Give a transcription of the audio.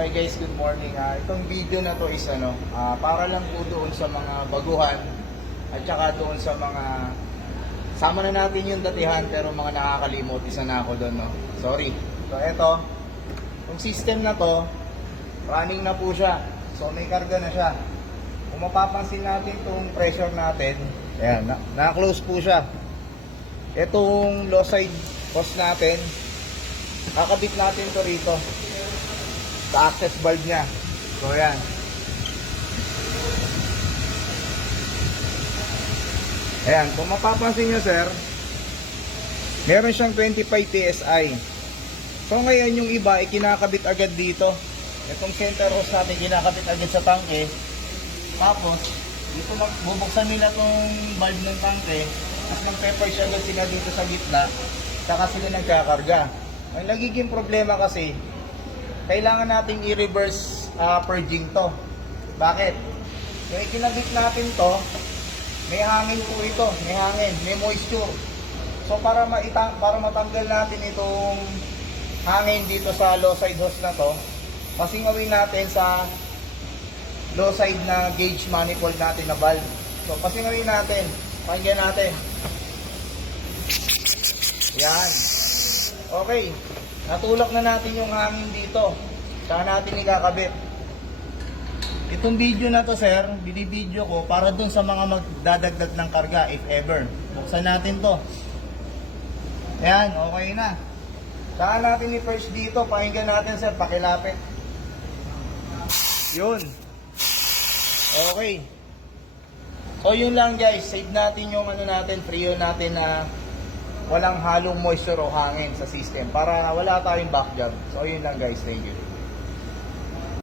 Okay guys, good morning. Itong video na to is para lang po doon sa mga baguhan at saka doon sa mga sama na natin yung datihan pero mga nakakalimot, isa na ako doon, no? Sorry. So eto, yung system na to, running na po siya. So may karga na siya. Kung mapapansin natin itong pressure natin, ayan, na-close po siya. Itong low side hose natin, kakabit natin to rito sa access valve nya. So yan. Ayan, kung mapapansin nyo sir, meron siyang 25 PSI. So ngayon yung iba kinakabit agad dito. Itong center hose natin kinakabit agad sa tangke. Tapos dito lang bubuksan nila tong valve ng tangke. Tapos mag-pepper siya agad sila dito sa gitna. Saka sila nagkakarga. Ang nagiging problema kasi, kailangan nating i-reverse purging to. Bakit? Yung ikinabit natin to, may hangin po ito, may hangin, may moisture. So para matanggal natin itong hangin dito sa low side hose na to, pasingawin natin sa low side na gauge manifold natin na valve. So pasingawin natin, pakinggan natin. Yan. Okay. Natulak na natin yung hangin dito. Saka natin ikakabit. Itong video na to sir, binibideo ko para dun sa mga magdadagdag ng karga if ever. Buksan natin to. Ayan, okay na. Saka natin i-first dito, pakinggan natin sir, pakilapit. Yun. Okay. So yun lang guys, save natin yung natin, Freon natin na walang halong moisture o hangin sa system para wala tayong backjump. So yun lang guys, thank you.